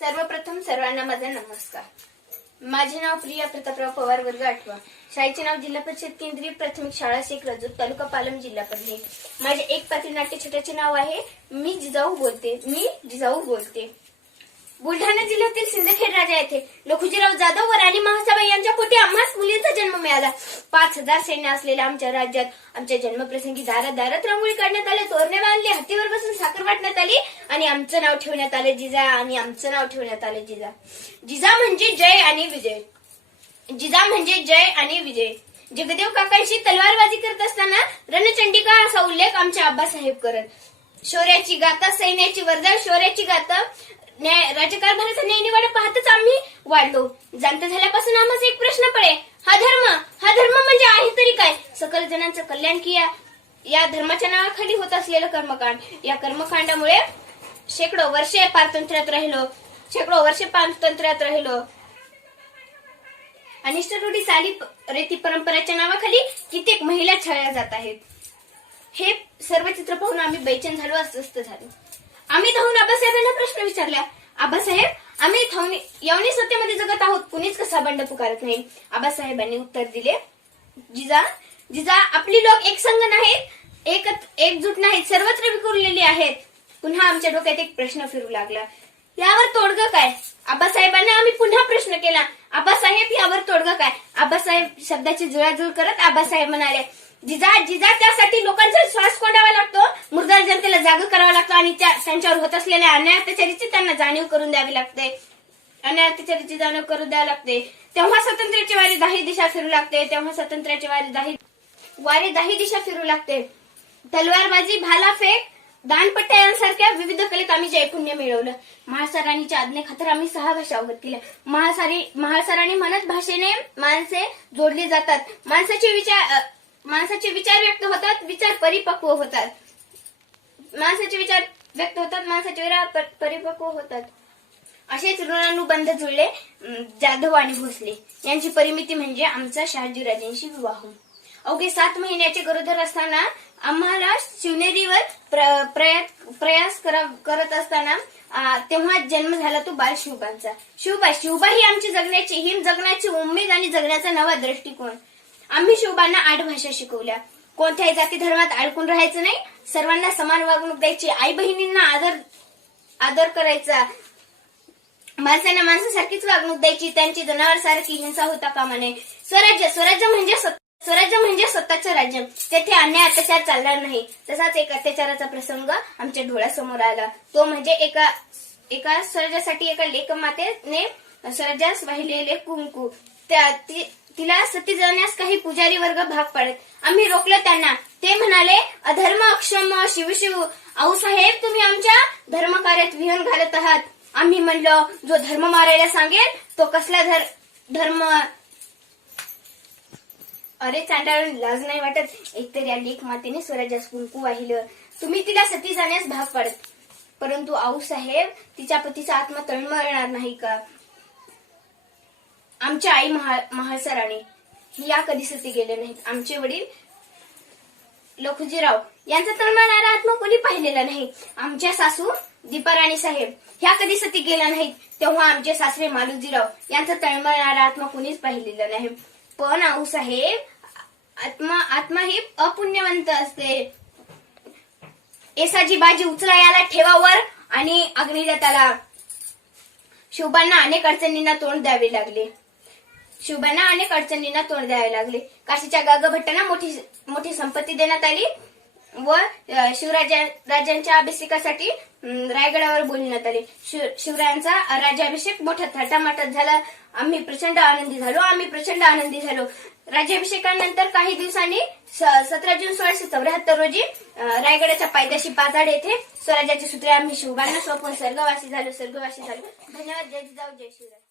सर्वप्रथम सर्वांना माझा नमस्कार. माझे नाव प्रिया प्रतापराव पवार वर्ग आठवा. शाळेचे नाव जिल्हा परिषद केंद्रीय प्राथमिक शाळा शेख रजूर तालुका पालम जिल्हा परभणी. माझे एक पात्री नाट्य छोट्याचे नाव आहे. मी जिजाऊ बोलते. मी जिजाऊ बोलते. बुलढाणा जिल्ह्यातील सिंदखेड राजा येथे लखुजीराव जाधव व राणी महासाबाई यांच्या पोटी आम्हास मुलींचा जन्म मिळाला. पाच हजार सैन्य असलेल्या आमच्या राज्यात आमच्या जन्मप्रसंगी दारात दारात रांगोळी काढण्यात आले तोरणे बांधले हत्तीवर बसून साखर वाटण्यात आली आणि आमचं नाव ठेवण्यात आले जिजा आणि आमचं नाव ठेवण्यात आले जिजा. जिजा म्हणजे जय आणि विजय. जिजा म्हणजे जय आणि विजय. जगदेव काकांशी तलवारबाजी करत असताना रणचंडिका असा उल्लेख आमच्या आबासाहेब करत. शौर्याची गाथा सैन्याची वर्धा शौर्याची गाथा न्याय राज्यकारभाराचा न्यायनिवाड पाहतच आम्ही वाढलो. जाणत झाल्यापासून आम्हाला एक प्रश्न पडे. हा धर्म हा धर्म म्हणजे आहे तरी काय? सकल जणांचं कल्याण किया या धर्माच्या नावाखाली होत असलेलं कर्मकांड? या कर्मकांडामुळे शेकडो वर्षे पारतंत्र्यात राहिलो. शेकडो वर्षे पारतंत्र्यात राहिलो. अनिष्ट रूढी चाली रीती परंपराच्या नावाखाली कित्येक महिला छळल्या जात आहेत. हे सर्व चित्र पाहून आम्ही बैचन झालो अस्वस्थ झालो. आम्ही धावून आबासाहेबांना प्रश्न विचारला आबासाहेब आम्ही धावून यवनी सत्तेमध्ये जगत आहोत. कुणीच कसा बंड पुकारत नाही. आबासाहेबांनी उत्तर दिले जिजा जिजा आपली लोक एक संघ नाहीत एक एकजूट नाहीत सर्वत्र विखुरलेली आहेत. पुन्हा आमच्या डोक्यात एक प्रश्न फिरू लागला. यावर तोडग काय? आबासाहेबांना आम्ही पुन्हा प्रश्न केला. आबासाहेब यावर तोडग काय? आबासाहेब शब्दाची जुळाजुळ करत आबासाहेब म्हणाले जिजा जिजा त्यासाठी लोकांचा श्वास कोंडावा लागतो. जनतेला जाग करावा लागतो आणि त्या त्यांच्यावर होत असलेल्या अन्याय अत्याचारीची त्यांना जाणीव करून द्यावी लागते. अन्याय अत्याचारीची जाणीव करून द्यावी लागते. तेव्हा स्वातंत्र्याची वारी दाही दिशा फिरू लागते. तेव्हा स्वातंत्र्याची वारी दाही वारी दाही दिशा फिरू लागते. तलवारबाजी भालाफेक दानपट्ट्या यांसारख्या विविध कलेत आम्ही जयपुण्य मिळवलं. महासराणीच्या आज्ञेखातर आम्ही सहा भाषा अवगत केल्या. महासारी महासराणी म्हणत भाषेने माणसे जोडली जातात. माणसाचे विचार माणसाचे विचार व्यक्त होतात. विचार परिपक्व होतात. माणसाचे विचार व्यक्त होतात माणसाचे विचार परिपक्व होतात. असेच ऋणानुबंध जुळले जाधव आणि भोसले. यांची परिमिती म्हणजे आमचा शहाजीराजेंशी विवाह. अवघे सात महिन्याचे गरोदर असताना आम्हाला शिवनेरीवर प्र- प्रया- प्रयास करा- करत असताना तेव्हा जन्म झाला तो बाल शिवबांचा शिवबा शिवबा ही आमची जगण्याची ही जगण्याची उमेद आणि जगण्याचा नवा दृष्टिकोन. आम्ही शिवबांना आठ भाषा शिकवल्या. कोणत्याही जाती धर्मात अडकून राहायचं नाही सर्वांना समान वागणूक द्यायची. आई बहिणींना आदर आदर करायचा. माणसांना माणसासारखीच वागणूक द्यायची. त्यांची जनावरसारखी हिंसा होता कामा नये. स्वराज्य स्वराज्य म्हणजे स्वराज्य म्हणजे स्वतःचं राज्य. तेथे अन्याय अत्याचार चालणार नाही. तसाच एक अत्याचाराचा प्रसंग आमच्या डोळ्यासमोर आला. तो म्हणजे एका एका स्वराज्यासाठी एका लेखमातेने स्वराज्यास वाहिलेले कुंकू. त्या ती- तिला सती जाण्यास काही पुजारी वर्ग भाग पाडत. आम्ही रोखलं त्यांना. ते म्हणाले अधर्म अक्षम शिवशिव आऊसाहेब तुम्ही आमच्या धर्मकार्यात विहन घालत आहात. आम्ही म्हणलो जो धर्म मारायला सांगेल तो कसला धर धर्म अरे चांडाळून लाज नाही वाटत? एकतर या लेख मातेने स्वराज्यास कुंकू वाहिलं. तुम्ही तिला सती जाण्यास भाग पाडत. परंतु आऊसाहेब तिच्या पतीचा आत्मा तळमळणार नाही का? आमच्या आई महा महासराणे या कधी सती गेले नाहीत. आमचे वडील लखुजीराव यांचा तळमळणारा आत्मा कोणी पाहिलेला नाही. आमच्या सासू दीपाराणी साहेब ह्या कधी सती गेल्या नाहीत तेव्हा आमचे सासरे मालुजीराव यांचा तळमळणारा आत्मा कोणीच पाहिलेला नाही. पण आऊ साहेब आत्मा आत्मा ही अपुण्यवंत असते. एसाची बाजी उचला याला ठेवावर आणि अग्नी त्याला शिवबांना अनेक अडचणींना तोंड द्यावे लागले. शिवबांना अनेक अडचणींना तोंड द्यावे लागले. काशीच्या गागभट्टांना मोठी मोठी संपत्ती देण्यात आली व अ, शिवराजा राजांच्या अभिषेकासाठी रायगडावर बोलण्यात आले. शिवरायांचा राज्याभिषेक मोठ्या थाटामाटात झाला. आम्ही प्रचंड आनंदी झालो. आम्ही प्रचंड आनंदी झालो. राज्याभिषेकानंतर काही दिवसांनी सतरा जून सोळाशे चौऱ्याहत्तर रोजी रायगडाच्या पायथ्याशी पाजाड येथे स्वराज्याची सूत्रे आम्ही शिवबांना सोपून स्वर्गवासी झालो स्वर्गवासी झालो. धन्यवाद. जय जाऊ जय शिवराय.